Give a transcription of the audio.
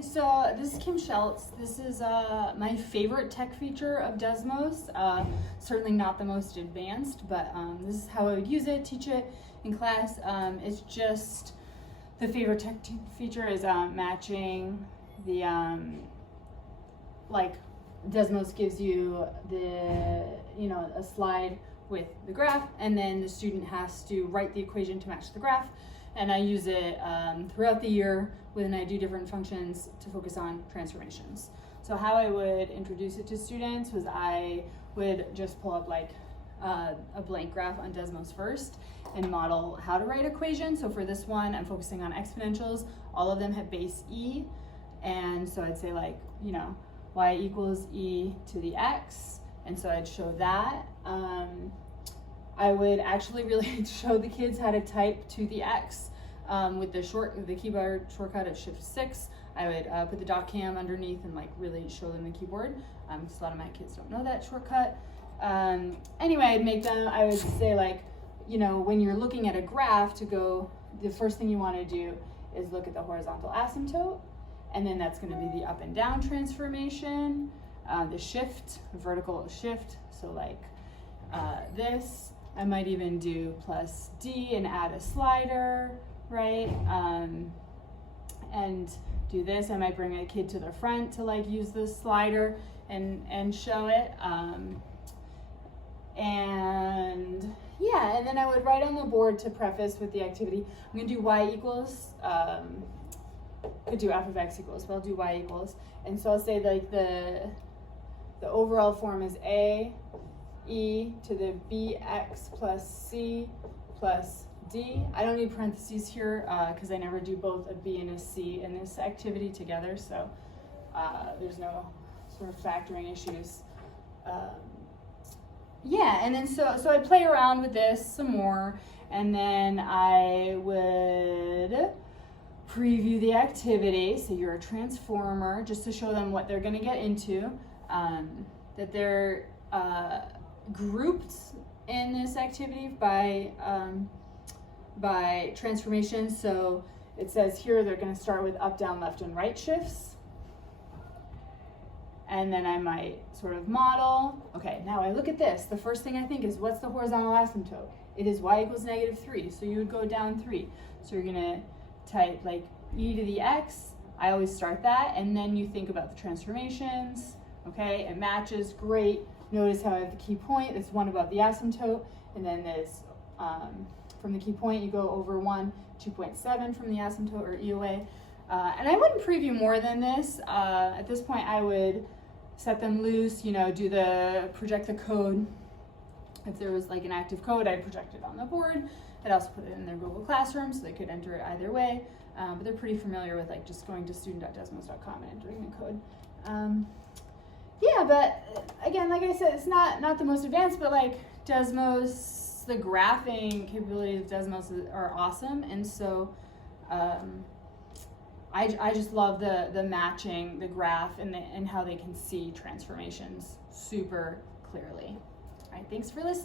Hi, so this is Kim Schultz. This is my favorite tech feature of Desmos. Certainly not the most advanced, but this is how I would use it, teach it in class. It's just the favorite tech feature is matching the, like Desmos gives you the, a slide with the graph, and then the student has to write the equation to match the graph. And I use it throughout the year when I do different functions to focus on transformations. So how I would introduce it to students was I would just pull up like a blank graph on Desmos first and model how to write equations. So for this one, I'm focusing on exponentials. All of them have base e. And so I'd say like, y equals e to the x. And so I'd show that. I would actually really show the kids how to type to the X with the keyboard shortcut of Shift 6. I would put the dot cam underneath and like really show them the keyboard because a lot of my kids don't know that shortcut. Anyway, I would say like, when you're looking at a graph the first thing you want to do is look at the horizontal asymptote, and then that's going to be the up and down transformation, the shift, vertical shift, so like this. I might even do plus D and add a slider, right? And do this. I might bring a kid to the front to like use this slider and show it. And yeah, and then I would write on the board to preface with the activity. I'm gonna do y equals, could do f of x equals, but I'll do y equals. And so I'll say like the overall form is a e to the bx plus c plus d. I don't need parentheses here because I never do both a b and a c in this activity together, so there's no sort of factoring issues. Yeah, and then so I'd play around with this some more, and then I would preview the activity. So you're a transformer, just to show them what they're going to get into, that they're grouped in this activity by transformation. So it says here they're going to start with up, down, left, and right shifts. And then I might sort of model. Okay, now I look at this. The first thing I think is, what's the horizontal asymptote? It is y equals -3, so you would go down 3. So you're going to type like e to the x. I always start that, and then you think about the transformations. Okay, it matches, great. Notice how I have the key point, it's 1 above the asymptote, and then this, from the key point, you go over 1, 2.7 from the asymptote or EOA. And I wouldn't preview more than this. At this point, I would set them loose, project the code. If there was like an active code, I'd project it on the board. I'd also put it in their Google Classroom so they could enter it either way. But they're pretty familiar with like just going to student.desmos.com and entering the code. Yeah, but again, like I said, it's not the most advanced, but like Desmos, the graphing capabilities of Desmos are awesome, and so I just love the matching the graph and how they can see transformations super clearly. All right, thanks for listening.